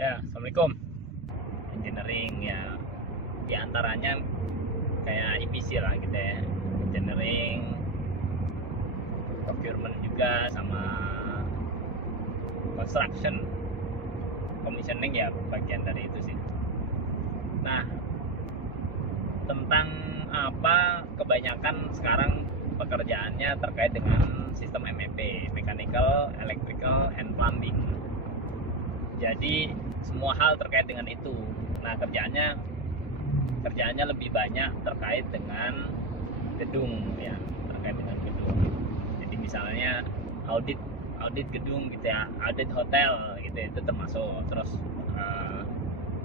Ya, assalamualaikum. Engineering ya, diantaranya kayak IPC lah gitu ya. Engineering, procurement juga sama construction, commissioning ya bagian dari itu sih. Nah, tentang apa kebanyakan sekarang pekerjaannya terkait dengan sistem MEP, mechanical, electrical, and plumbing. Jadi semua hal terkait dengan itu. Nah, kerjaannya lebih banyak terkait dengan gedung ya, terkait dengan gedung. Jadi misalnya audit audit gedung gitu ya, audit hotel gitu ya, itu termasuk. Terus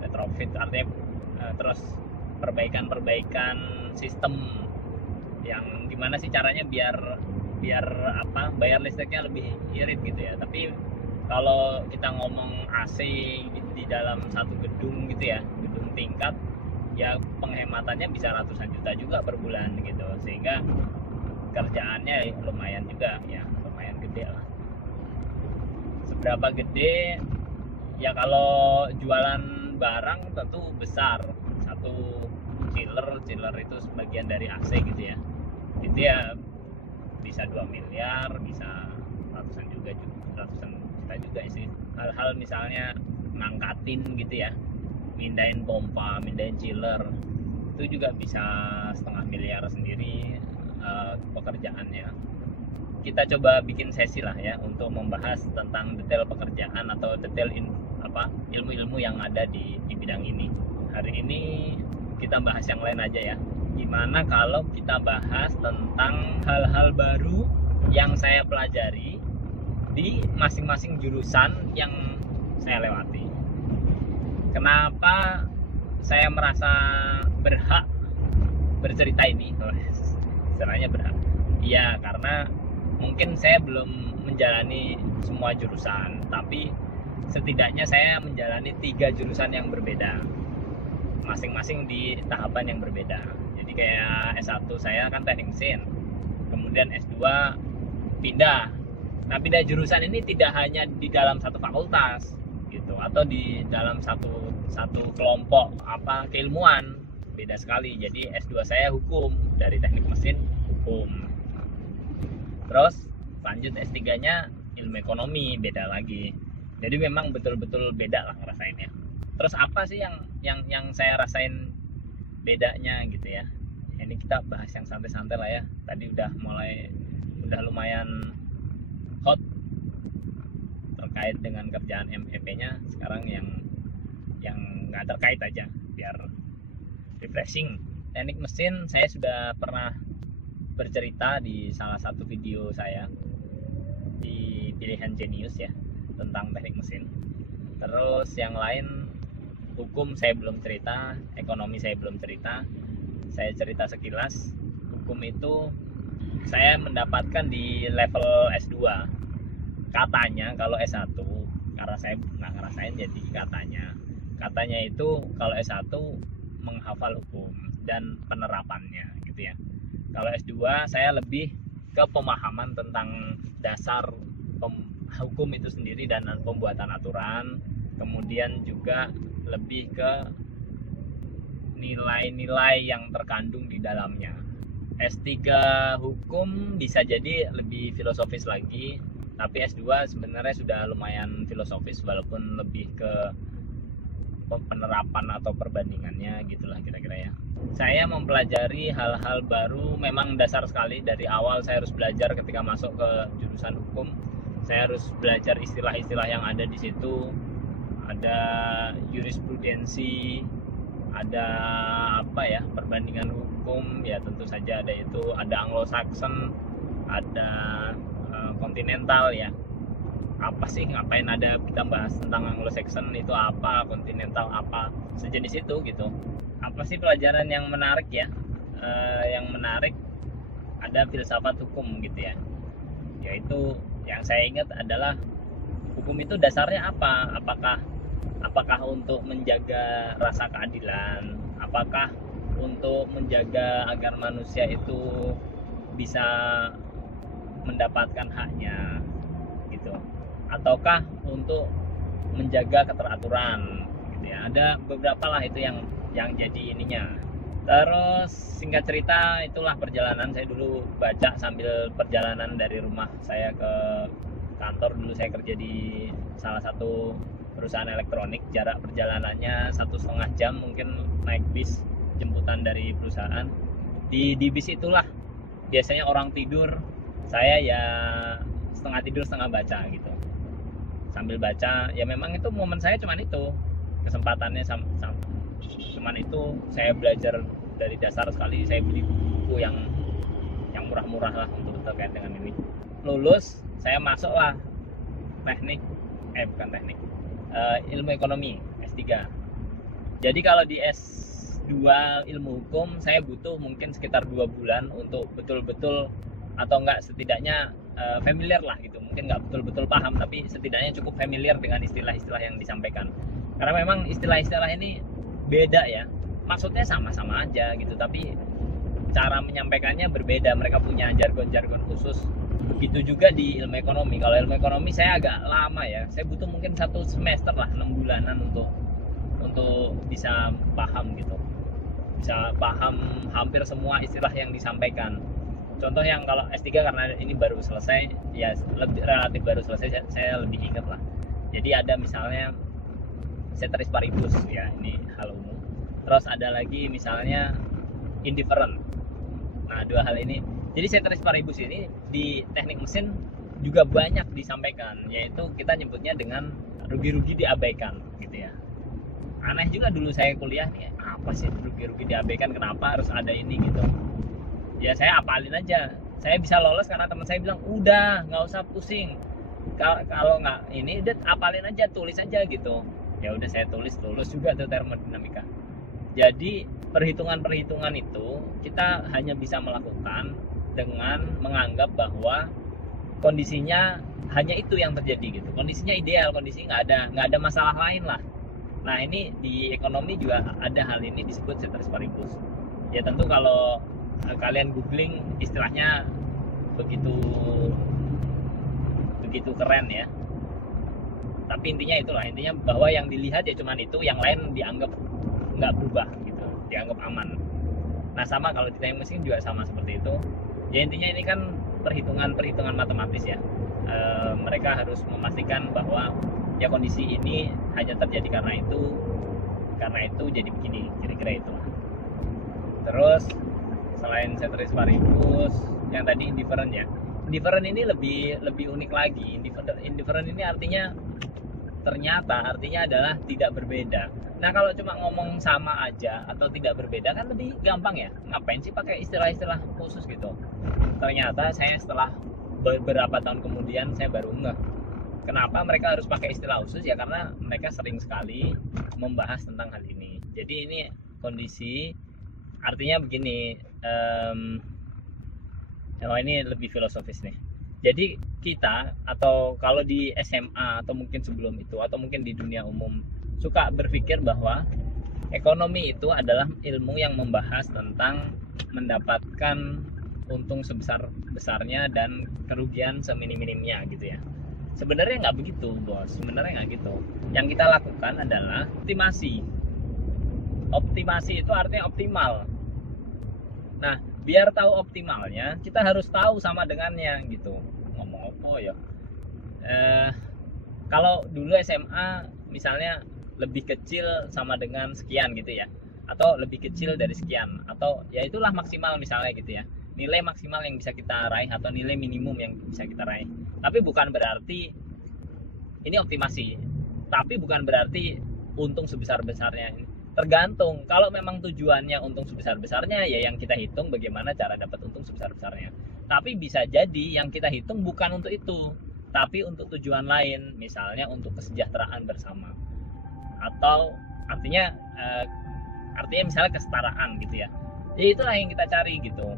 retrofit artinya terus perbaikan sistem yang gimana sih caranya biar biar apa bayar listriknya lebih irit gitu ya. Tapi kalau kita ngomong AC di dalam satu gedung gitu ya, gedung tingkat, ya penghematannya bisa ratusan juta juga per bulan gitu, sehingga kerjaannya lumayan juga ya, lumayan gede lah. Seberapa gede ya, kalau jualan barang tentu besar. Satu chiller chiller itu sebagian dari AC gitu ya, itu ya bisa 2 miliar, bisa ratusan juga, ratusan juta juga sih. Hal-hal misalnya ngangkatin gitu ya, mindahin pompa, mindahin chiller, itu juga bisa setengah miliar sendiri pekerjaannya. Kita coba bikin sesi lah ya untuk membahas tentang detail pekerjaan atau detail ilmu-ilmu yang ada di bidang ini. Hari ini kita bahas yang lain aja ya. Gimana kalau kita bahas tentang hal-hal baru yang saya pelajari di masing-masing jurusan yang saya lewati. Kenapa saya merasa berhak bercerita ini? Istilahnya berhak. Iya, karena mungkin saya belum menjalani semua jurusan, tapi setidaknya saya menjalani 3 jurusan yang berbeda, masing-masing di tahapan yang berbeda. Jadi kayak S1 saya kan teknik mesin, kemudian S2 pindah. Nah, pindah jurusan ini tidak hanya di dalam satu fakultas gitu, atau di dalam satu kelompok keilmuan, beda sekali. Jadi S2 saya hukum, dari teknik mesin hukum. Terus lanjut S3-nya ilmu ekonomi, beda lagi. Jadi memang betul-betul beda lah ngerasainnya. Terus apa sih yang saya rasain bedanya gitu ya. Ini kita bahas yang santai-santai lah ya. Tadi udah lumayan hot terkait dengan kerjaan MEP-nya. Sekarang yang nggak terkait aja biar refreshing. Teknik mesin saya sudah pernah bercerita di salah satu video saya di pilihan Genius ya, tentang teknik mesin. Terus yang lain, hukum saya belum cerita, ekonomi saya belum cerita. Saya cerita sekilas. Hukum itu saya mendapatkan di level S2. Katanya kalau S1, karena saya nggak ngerasain, jadi katanya itu kalau S1 menghafal hukum dan penerapannya gitu ya. Kalau S2 saya lebih ke pemahaman tentang dasar hukum itu sendiri dan pembuatan aturan, kemudian juga lebih ke nilai-nilai yang terkandung di dalamnya. S3 hukum bisa jadi lebih filosofis lagi, tapi S2 sebenarnya sudah lumayan filosofis walaupun lebih ke penerapan atau perbandingannya gitulah kira-kira ya. Saya mempelajari hal-hal baru memang dasar sekali. Dari awal saya harus belajar ketika masuk ke jurusan hukum. Saya harus belajar istilah-istilah yang ada di situ. Ada jurisprudensi, ada perbandingan hukum ya, tentu saja ada itu. Ada Anglo-Saxon, ada kontinental ya. Apa sih, ngapain ada kita bahas tentang Anglo-Saxon itu apa, kontinental apa, sejenis itu gitu. Apa sih pelajaran yang menarik ya? Yang menarik ada filsafat hukum gitu ya, yaitu yang saya ingat adalah hukum itu dasarnya apa? Apakah untuk menjaga rasa keadilan? Apakah untuk menjaga agar manusia itu bisa mendapatkan haknya gitu? Ataukah untuk menjaga keteraturan gitu ya. Ada beberapa lah itu yang jadi ininya. Terus singkat cerita itulah perjalanan saya dulu baca sambil perjalanan dari rumah saya ke kantor. Dulu saya kerja di salah satu perusahaan elektronik, jarak perjalanannya 1,5 jam mungkin naik bis jemputan dari perusahaan. Di bis itulah biasanya orang tidur, saya ya setengah tidur setengah baca gitu, sambil baca. Ya memang itu momen saya cuman itu, kesempatannya cuman itu. Saya belajar dari dasar sekali, saya beli buku yang murah-murah lah untuk terkait dengan ini. Lulus saya masuklah bukan teknik, ilmu ekonomi S3. Jadi kalau di S2 ilmu hukum saya butuh mungkin sekitar 2 bulan untuk betul-betul, atau enggak setidaknya familiar lah gitu. Mungkin nggak betul-betul paham, tapi setidaknya cukup familiar dengan istilah-istilah yang disampaikan. Karena memang istilah-istilah ini beda ya, maksudnya sama-sama aja gitu, tapi cara menyampaikannya berbeda. Mereka punya jargon-jargon khusus. Begitu juga di ilmu ekonomi. Kalau ilmu ekonomi saya agak lama ya, saya butuh mungkin 1 semester lah, 6 bulanan untuk bisa paham gitu, bisa paham hampir semua istilah yang disampaikan. Contoh yang kalau S3 karena ini baru selesai ya, relatif baru selesai, saya lebih ingat lah. Jadi ada misalnya ceteris paribus ya, ini hal umum. Terus ada lagi misalnya indifferent. Nah, 2 hal ini. Jadi ceteris paribus ini di teknik mesin juga banyak disampaikan, yaitu kita nyebutnya dengan rugi-rugi diabaikan gitu ya. Aneh juga dulu saya kuliah nih, apa sih rugi-rugi diabaikan, kenapa harus ada ini gitu. Ya saya apalin aja, saya bisa lolos karena teman saya bilang udah nggak usah pusing, kalau nggak ini udah apalin aja, tulis aja gitu. Ya udah saya tulis, lulus juga tuh termodinamika. Jadi perhitungan-perhitungan itu kita hanya bisa melakukan dengan menganggap bahwa kondisinya hanya itu yang terjadi gitu, kondisinya ideal, kondisi nggak ada masalah lain lah. Nah ini di ekonomi juga ada hal ini, disebut ceteris paribus. Ya tentu kalau kalian googling istilahnya begitu keren ya. Tapi intinya itulah, intinya bahwa yang dilihat ya cuman itu, yang lain dianggap nggak berubah gitu, dianggap aman. Nah sama kalau di teknik mesin juga sama seperti itu. Ya intinya ini kan perhitungan matematis ya. Mereka harus memastikan bahwa ya kondisi ini hanya terjadi karena itu jadi begini, kira-kira itu. Terus selain ceteris paribus, yang tadi indifferent ya. Indifferent ini lebih unik lagi. Indifferent ini artinya adalah tidak berbeda. Nah kalau cuma ngomong sama aja atau tidak berbeda kan lebih gampang ya. Ngapain sih pakai istilah-istilah khusus gitu? Ternyata saya setelah beberapa tahun kemudian saya baru ngeh kenapa mereka harus pakai istilah khusus ya, karena mereka sering sekali membahas tentang hal ini. Jadi ini kondisi, artinya begini, ini lebih filosofis nih. Jadi kita, atau kalau di SMA atau mungkin sebelum itu atau mungkin di dunia umum, suka berpikir bahwa ekonomi itu adalah ilmu yang membahas tentang mendapatkan untung sebesar-besarnya dan kerugian seminim-minimnya gitu ya. Sebenarnya nggak begitu bos, sebenarnya nggak gitu. Yang kita lakukan adalah optimasi. Optimasi itu artinya optimal. Nah biar tahu optimalnya kita harus tahu sama dengannya gitu. Ngomong apa ya, kalau dulu SMA misalnya lebih kecil sama dengan sekian gitu ya, atau lebih kecil dari sekian, atau ya itulah maksimal misalnya gitu ya, nilai maksimal yang bisa kita raih atau nilai minimum yang bisa kita raih. Tapi bukan berarti ini optimasi, tapi bukan berarti untung sebesar-besarnya. Tergantung, kalau memang tujuannya untung sebesar-besarnya ya yang kita hitung bagaimana cara dapat untung sebesar-besarnya. Tapi bisa jadi yang kita hitung bukan untuk itu, tapi untuk tujuan lain, misalnya untuk kesejahteraan bersama, atau artinya misalnya kesetaraan gitu ya. Jadi itulah yang kita cari gitu.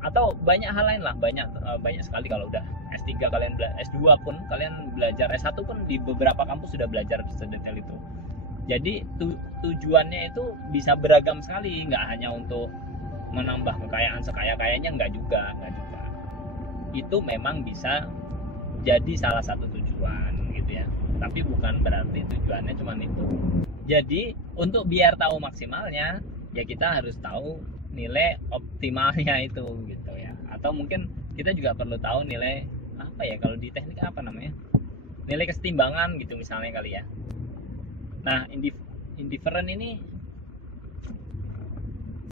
Atau banyak hal lain lah, banyak sekali. Kalau udah S3 kalian S2 pun kalian belajar, S1 pun di beberapa kampus sudah belajar sedetail itu. Jadi tujuannya itu bisa beragam sekali, nggak hanya untuk menambah kekayaan sekaya-kayanya, nggak juga. Itu memang bisa jadi salah satu tujuan gitu ya. tapi bukan berarti tujuannya cuma itu. Jadi untuk biar tahu maksimalnya ya kita harus tahu nilai optimalnya itu gitu ya, atau mungkin kita juga perlu tahu nilai apa ya, kalau di teknik apa namanya, nilai kesetimbangan gitu misalnya kali ya. Nah indifferent ini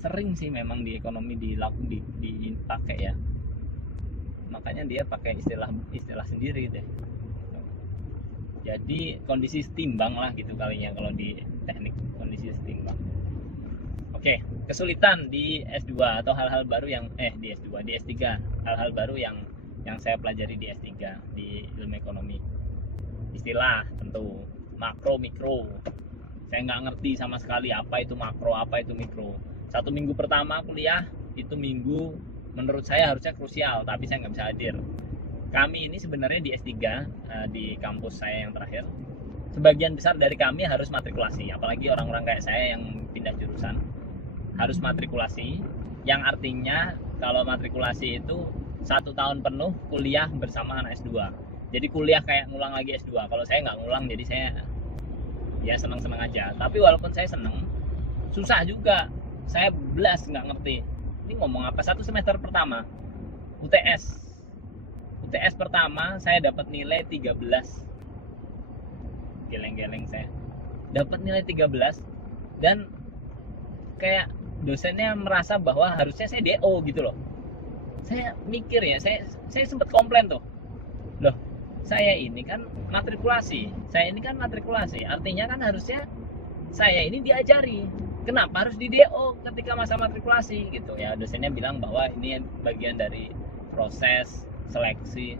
sering sih memang di ekonomi dipakai ya, makanya dia pakai istilah sendiri deh. Jadi kondisi setimbang lah gitu kalinya kalau di teknik, kondisi setimbang. Oke, kesulitan di S2 atau hal-hal baru yang di S2, di S3, hal-hal baru yang saya pelajari di S3 di ilmu ekonomi. Istilah tentu makro mikro. Saya nggak ngerti sama sekali apa itu makro, apa itu mikro. 1 minggu pertama kuliah itu minggu menurut saya harusnya krusial, tapi saya nggak bisa hadir. Kami ini sebenarnya di S3 di kampus saya yang terakhir, sebagian besar dari kami harus matrikulasi, apalagi orang-orang kayak saya yang pindah jurusan harus matrikulasi, yang artinya kalau matrikulasi itu 1 tahun penuh kuliah bersama anak S2. Jadi kuliah kayak ngulang lagi S2. Kalau saya nggak ngulang, jadi saya ya seneng-seneng aja. Tapi walaupun saya seneng, susah juga. Saya belas nggak ngerti ini ngomong apa. 1 semester pertama UTS pertama saya dapat nilai 13. Geleng-geleng saya dapat nilai 13, dan kayak dosennya merasa bahwa harusnya saya DO gitu loh. Saya mikir ya, saya sempat komplain tuh, loh saya ini kan matrikulasi, artinya kan harusnya saya ini diajari, kenapa harus di DO ketika masa matrikulasi gitu ya. Dosennya bilang bahwa ini bagian dari proses seleksi.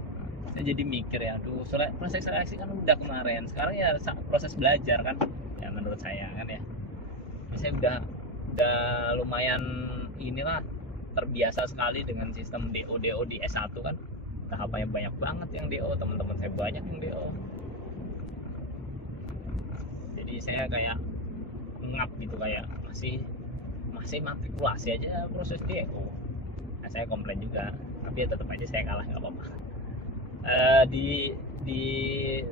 Saya jadi mikir ya, aduh proses seleksi kan udah kemarin, sekarang ya proses belajar kan ya, menurut saya kan ya. Saya udah lumayan inilah terbiasa sekali dengan sistem DO di S1 kan, tahapannya banyak banget yang DO, teman-teman saya banyak yang DO. Jadi saya kayak ngap gitu, kayak masih matrikulasi aja proses DO. Nah, saya komplain juga, tapi ya tetap aja saya kalah, nggak apa-apa. Di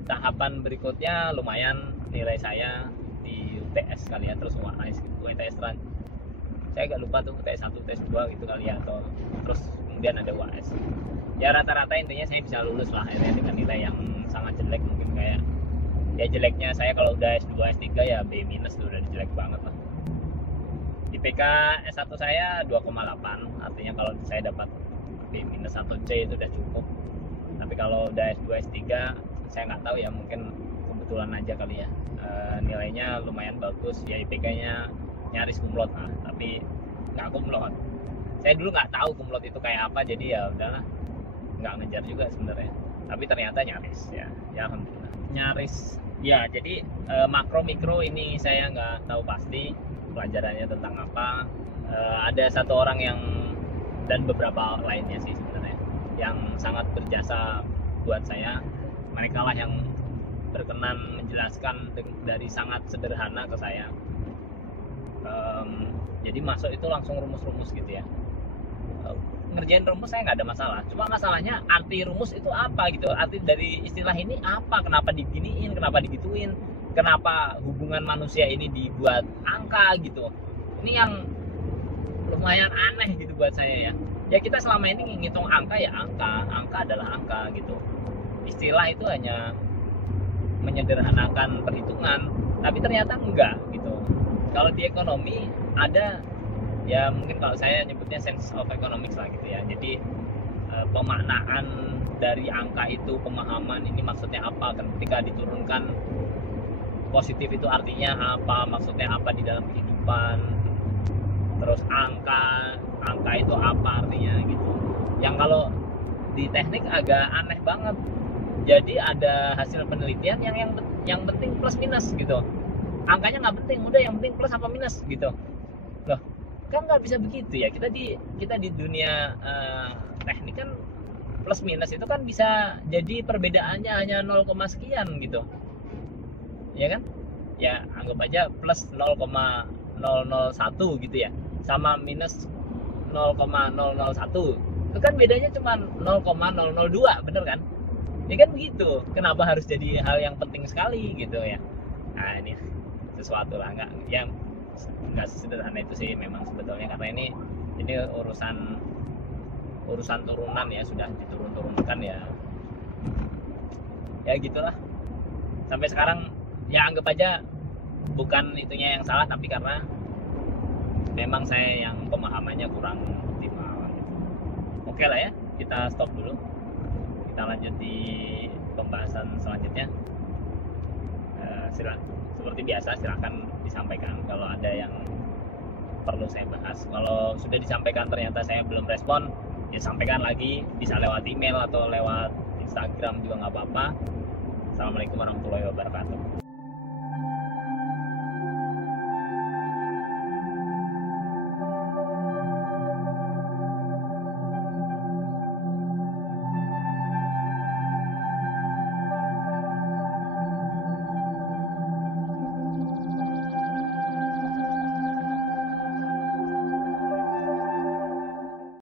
tahapan berikutnya lumayan nilai saya di UTS kali ya, terus UAS gitu, UTS saya agak lupa tuh UTS 1, UTS 2 gitu kali ya, atau terus kemudian ada UAS. Ya rata-rata intinya saya bisa lulus lah akhirnya dengan nilai yang sangat jelek, mungkin kayak ya jeleknya saya kalau udah S2 S3 ya B- udah jelek banget lah. IPK S1 saya 2,8, artinya kalau saya dapat B- atau C itu udah cukup. Tapi kalau udah S2 S3 saya nggak tahu ya, mungkin kebetulan aja kali ya, nilainya lumayan bagus ya, IPK-nya nyaris kumlot, tapi nggak kumlot. Saya dulu nggak tahu kumlot itu kayak apa, jadi ya udahlah, nggak ngejar juga sebenarnya, tapi ternyata nyaris ya alhamdulillah nyaris ya. Jadi makro mikro ini saya nggak tahu pasti pelajarannya tentang apa. Ada satu orang yang, dan beberapa lainnya sih sebenarnya, yang sangat berjasa buat saya. Mereka lah yang berkenan menjelaskan dari sangat sederhana ke saya. Jadi masuk itu langsung rumus-rumus gitu ya. Ngerjain rumus saya nggak ada masalah, cuma masalahnya arti rumus itu apa gitu, arti dari istilah ini apa, kenapa diginiin, kenapa digituin, kenapa hubungan manusia ini dibuat angka gitu. Ini yang lumayan aneh gitu buat saya ya. Ya kita selama ini ngitung angka ya angka adalah angka gitu. Istilah itu hanya menyederhanakan perhitungan, tapi ternyata enggak gitu. Kalau di ekonomi ada ya, mungkin kalau saya nyebutnya sense of economics lah gitu ya. Jadi pemaknaan dari angka itu, pemahaman ini maksudnya apa, kan ketika diturunkan positif itu artinya apa, maksudnya apa di dalam kehidupan. Terus angka itu apa artinya gitu. Yang kalau di teknik agak aneh banget. Jadi ada hasil penelitian yang penting plus minus gitu. Angkanya nggak penting, udah yang penting plus apa minus gitu. Loh, kan nggak bisa begitu ya. Kita di dunia teknik kan plus minus itu kan bisa jadi perbedaannya hanya 0, sekian gitu, ya kan? Ya anggap aja plus 0,001 gitu ya, sama minus 0,001, itu kan bedanya cuma 0,002, bener kan? Ya kan begitu, kenapa harus jadi hal yang penting sekali gitu ya. Nah ini sesuatu lah, nggak sesederhana itu sih memang sebetulnya, karena ini urusan turunan ya, sudah diturunkan ya gitulah. Sampai sekarang ya anggap aja bukan itunya yang salah, tapi karena memang saya yang pemahamannya kurang optimal gitu. Oke lah ya, kita stop dulu, kita lanjut di pembahasan selanjutnya. Seperti biasa silahkan disampaikan kalau ada yang perlu saya bahas. Kalau sudah disampaikan ternyata saya belum respon, ya sampaikan lagi, bisa lewat email atau lewat Instagram juga nggak apa-apa. Assalamualaikum warahmatullahi wabarakatuh.